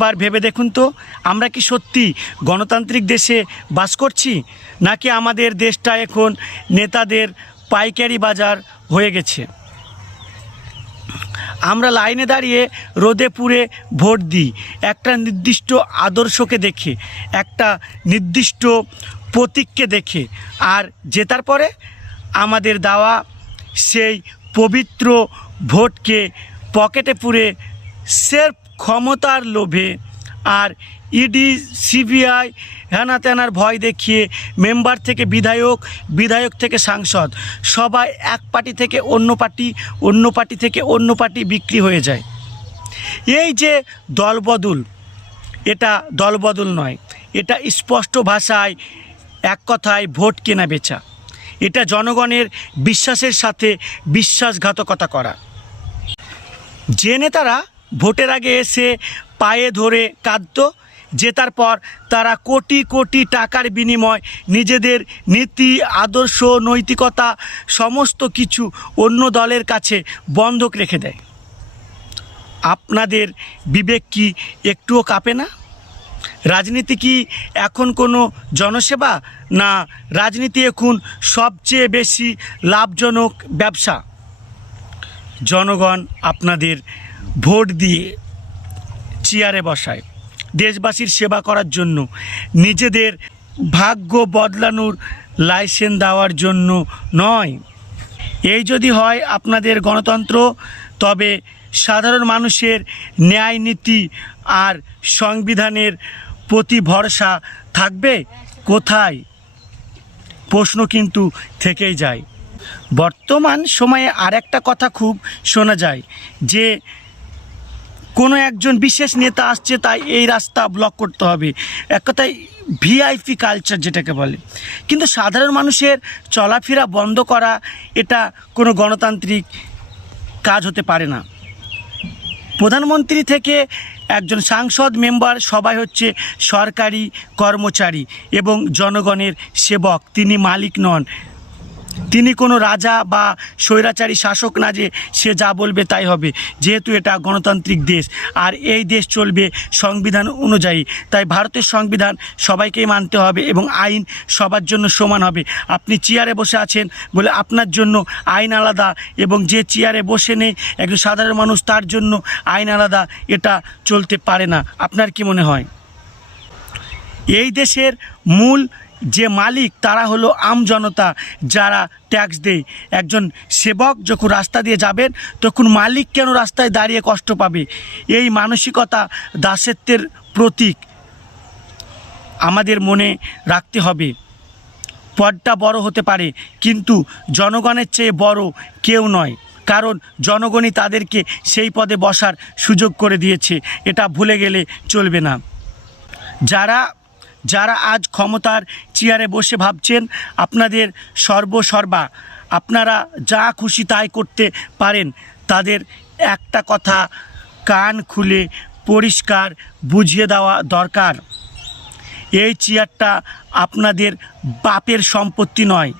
বার ভেবে দেখুন তো, আমরা কি সত্যি গণতান্ত্রিক দেশে বাস করছি, নাকি আমাদের দেশটা এখন নেতাদের পাইকারি বাজার হয়ে গেছে। আমরা লাইনে দাঁড়িয়ে রোদে পুড়ে ভোট দিই একটা নির্দিষ্ট আদর্শকে দেখে, একটা নির্দিষ্ট প্রতীককে দেখে, আর জেতার পরে আমাদের দেওয়া সেই পবিত্র ভোটকে পকেটে পুরে সেলফ ক্ষমতার লোভে আর ইডি সিবিআই হেনা তেনার ভয় দেখিয়ে মেম্বার থেকে বিধায়ক, বিধায়ক থেকে সাংসদ সবাই এক পার্টি থেকে অন্য পার্টি, অন্য পার্টি থেকে অন্য পার্টি বিক্রি হয়ে যায়। এই যে দলবদল, এটা দলবদল নয়, এটা স্পষ্ট ভাষায় এক কথায় ভোট কেনা বেচা। এটা জনগণের বিশ্বাসের সাথে বিশ্বাসঘাতকতা করা। যে নেতারা ভোটের আগে এসে পায়ে ধরে কাঁদত, জেতার পর তারা কোটি কোটি টাকার বিনিময় নিজেদের নীতি, আদর্শ, নৈতিকতা সমস্ত কিছু অন্য দলের কাছে বন্ধক রেখে দেয়। আপনাদের বিবেক কি একটুও কাঁপে না? রাজনীতি কি এখন কোনো জনসেবা, না রাজনীতি এখন সবচেয়ে বেশি লাভজনক ব্যবসা? জনগণ আপনাদের ভোট দিয়ে চেয়ারে বসায় দেশবাসীর সেবা করার জন্য, নিজেদের ভাগ্য বদলানোর লাইসেন্স দেওয়ার জন্য নয়। এই যদি হয় আপনাদের গণতন্ত্র, তবে সাধারণ মানুষের ন্যায়, নীতি আর সংবিধানের প্রতি ভরসা থাকবে কোথায়? প্রশ্ন কিন্তু থেকেই যায়। বর্তমান সময়ে আর একটা কথা খুব শোনা যায় যে কোনো একজন বিশেষ নেতা আসছে, তাই এই রাস্তা ব্লক করতে হবে, এক কথায় ভিআইপি কালচার যেটাকে বলে। কিন্তু সাধারণ মানুষের চলাফেরা বন্ধ করা এটা কোনো গণতান্ত্রিক কাজ হতে পারে না। প্রধানমন্ত্রী থেকে একজন সাংসদ, মেম্বার সবাই হচ্ছে সরকারি কর্মচারী এবং জনগণের সেবক। তিনি মালিক নন, তিনি কোনো রাজা বা স্বৈরাচারী শাসক না যে সে যা বলবে তাই হবে। যেহেতু এটা গণতান্ত্রিক দেশ আর এই দেশ চলবে সংবিধান অনুযায়ী, তাই ভারতের সংবিধান সবাইকেই মানতে হবে এবং আইন সবার জন্য সমান হবে। আপনি চেয়ারে বসে আছেন বলে আপনার জন্য আইন আলাদা, এবং যে চেয়ারে বসে নেই একজন সাধারণ মানুষ, তার জন্য আইন আলাদা। এটা চলতে পারে না। আপনার কি মনে হয়? এই দেশের মূল যে মালিক তারা হলো আম জনতা, যারা ট্যাক্স দেয়। একজন সেবক যখন রাস্তা দিয়ে যাবেন, তখন মালিক কেন রাস্তায় দাঁড়িয়ে কষ্ট পাবে? এই মানসিকতা দাসত্বের প্রতীক। আমাদের মনে রাখতে হবে, পদটা বড় হতে পারে কিন্তু জনগণের চেয়ে বড় কেউ নয়, কারণ জনগণই তাদেরকে সেই পদে বসার সুযোগ করে দিয়েছে। এটা ভুলে গেলে চলবে না। যারা আজ ক্ষমতার চেয়ারে বসে ভাবছেন আপনাদের সর্বসর্বা, আপনারা যা খুশি তাই করতে পারেন, তাদের একটা কথা কান খুলে পরিষ্কার বুঝিয়ে দেওয়া দরকার। এই চেয়ারটা আপনাদের বাপের সম্পত্তি নয়।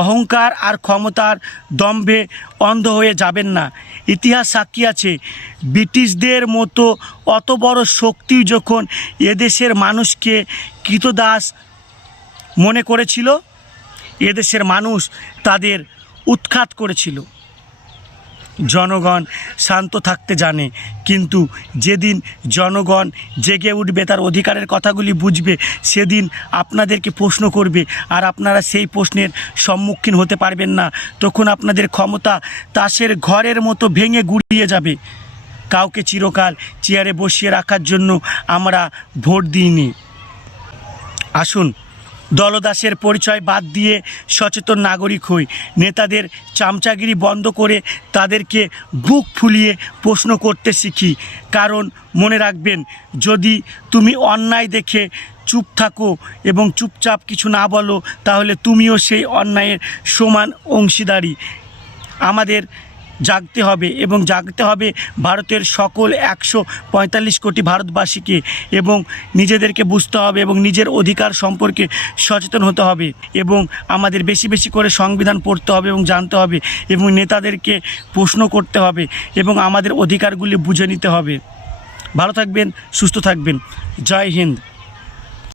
অহংকার আর ক্ষমতার দম্ভে অন্ধ হয়ে যাবেন না। ইতিহাস সাক্ষী আছে, ব্রিটিশদের মতো অত বড় শক্তি যখন এদেশের মানুষকে কৃতদাস মনে করেছিল, এদেশের মানুষ তাদের উৎখাত করেছিল। জনগণ শান্ত থাকতে জানে, কিন্তু যেদিন জনগণ জেগে উঠবে, তার অধিকারের কথাগুলি বুঝবে, সেদিন আপনাদেরকে প্রশ্ন করবে আর আপনারা সেই প্রশ্নের সম্মুখীন হতে পারবেন না। তখন আপনাদের ক্ষমতা তাসের ঘরের মতো ভেঙে গুড়িয়ে যাবে। কাউকে চিরকাল চেয়ারে বসিয়ে রাখার জন্য আমরা ভোট দিইনি। আসুন দলদাসের পরিচয় বাদ দিয়ে সচেতন নাগরিক হই। নেতাদের চামচাগিরি বন্ধ করে তাদেরকে বুক ফুলিয়ে প্রশ্ন করতে শিখি। কারণ মনে রাখবেন, যদি তুমি অন্যায় দেখে চুপ থাকো এবং চুপচাপ কিছু না বলো, তাহলে তুমিও সেই অন্যায়ের সমান অংশীদারি। আমাদের জাগতে হবে এবং জাগতে হবে ভারতের সকল 145 কোটি ভারতবাসীকে, এবং নিজেদেরকে বুঝতে হবে এবং নিজের অধিকার সম্পর্কে সচেতন হতে হবে, এবং আমাদের বেশি বেশি করে সংবিধান পড়তে হবে এবং জানতে হবে, এবং নেতাদেরকে প্রশ্ন করতে হবে এবং আমাদের অধিকারগুলি বুঝে নিতে হবে। ভালো থাকবেন, সুস্থ থাকবেন। জয় হিন্দ।